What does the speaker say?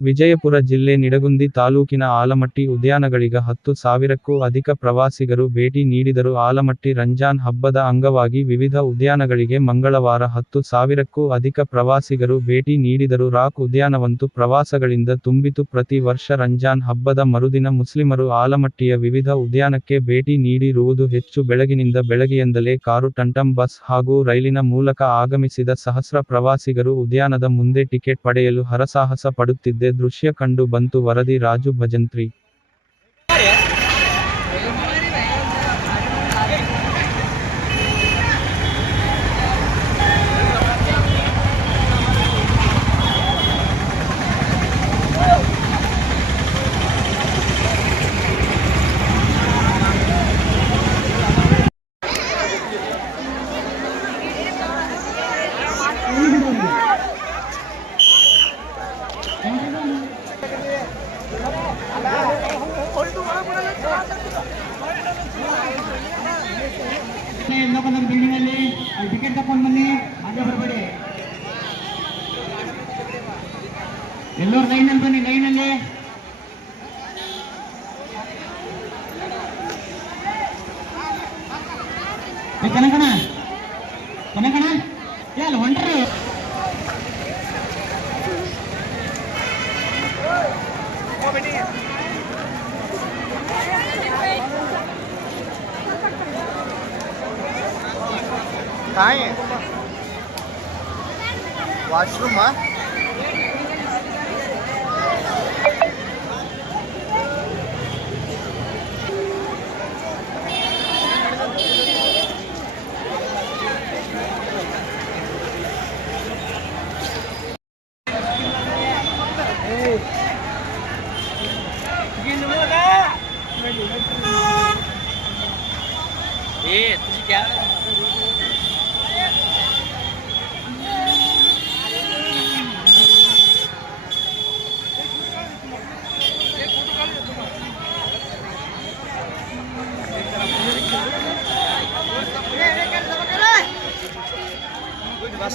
ವಿಜಯಪುರ ಜಿಲ್ಲೆ ನಿಡಗುಂದಿ ತಾಲೂಕಿನ ಆಲಮಟ್ಟಿ ಉದ್ಯಾನಗಳಿಗ ಹತ್ತು ಸಾವಿರಕ್ಕೂ ಅಧಿಕ ಪ್ರವಾಸಿಗರು ಭೇಟಿ ನೀಡಿದರು. ಆಲಮಟ್ಟಿ ರಂಜಾನ್ ಹಬ್ಬದ ಅಂಗವಾಗಿ ವಿವಿಧ ಉದ್ಯಾನಗಳಿಗೆ ಮಂಗಳವಾರ ಹತ್ತು ಸಾವಿರಕ್ಕೂ ಅಧಿಕ ಪ್ರವಾಸಿಗರು ಭೇಟಿ ನೀಡಿದರು. ರಾಕ್ ಉದ್ಯಾನವಂತು ಪ್ರವಾಸಗಳಿಂದ ತುಂಬಿತು. ಪ್ರತಿ ವರ್ಷ ರಂಜಾನ್ ಹಬ್ಬದ ಮರುದಿನ ಮುಸ್ಲಿಮರು ಆಲಮಟ್ಟಿಯ ವಿವಿಧ ಉದ್ಯಾನಕ್ಕೆ ಭೇಟಿ ನೀಡಿರುವುದು ಹೆಚ್ಚು ಬೆಳಗಿನಿಂದ ಬೆಳಗಿಯಿಂದಲೇ ಕಾರು, ಟಂಟಂ, ಬಸ್ ಹಾಗೂ ರೈಲಿನ ಮೂಲಕ ಆಗಮಿಸಿದ ಸಹಸ್ರ ಪ್ರವಾಸಿಗರು ಉದ್ಯಾನದ ಮುಂದೆ ಟಿಕೆಟ್ ಪಡೆಯಲು ಹರಸಾಹಸ ಪಡುತ್ತಿದ್ದ. ದೃಶ್ಯ ಕಂಡು ಬಂತು ವರದಿ ರಾಜು ಭಜಂತ್ರಿ ಇನ್ನೊಬ್ಬಂದೊಂದು ಬಿಲ್ಡಿಂಗ್ ಅಲ್ಲಿ ಅಲ್ಲಿ ಟಿಕೆಟ್ ತಕೊಂಡು ಬನ್ನಿ ಹಾಗೆ ಬರಬೇಡಿ. ಎಲ್ಲರೂ ಲೈನ್ ಅಲ್ಲಿ ಬನ್ನಿ ಲೈನ್ ಅಲ್ಲಿ. ಕನಕಣ ಕನಕಣ ಅಲ್ಲಿ ಹೊಂಟ್ರಿ. कहाँ है वाशरूम हाँ ये तुझे क्या বাস